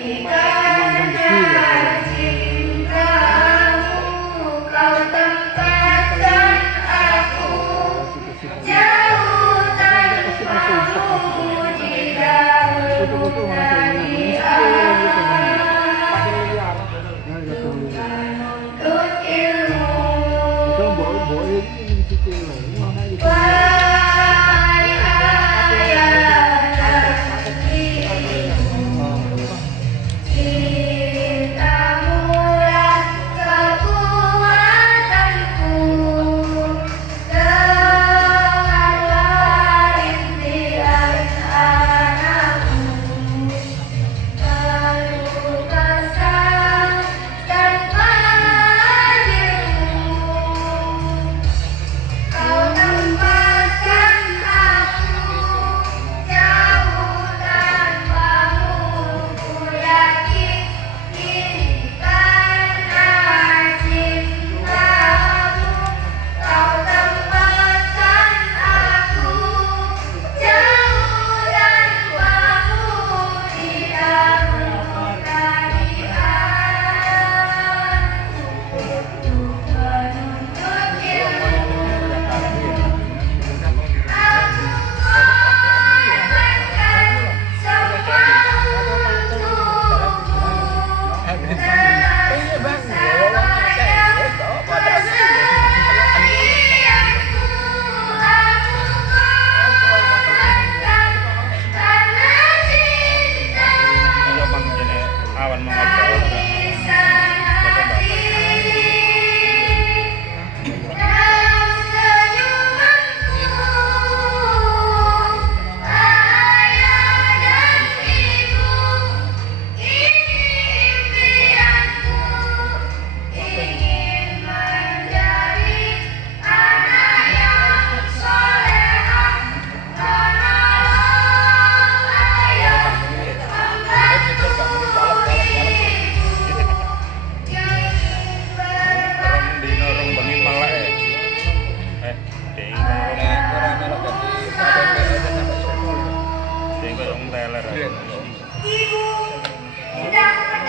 Memandang betul ya kalau pasti langsung cek foto-foto mana ceweknya ini sekali gitu bang. Pakai liar ya gitu itu bawa ini situ mana gitu Ibu, sudah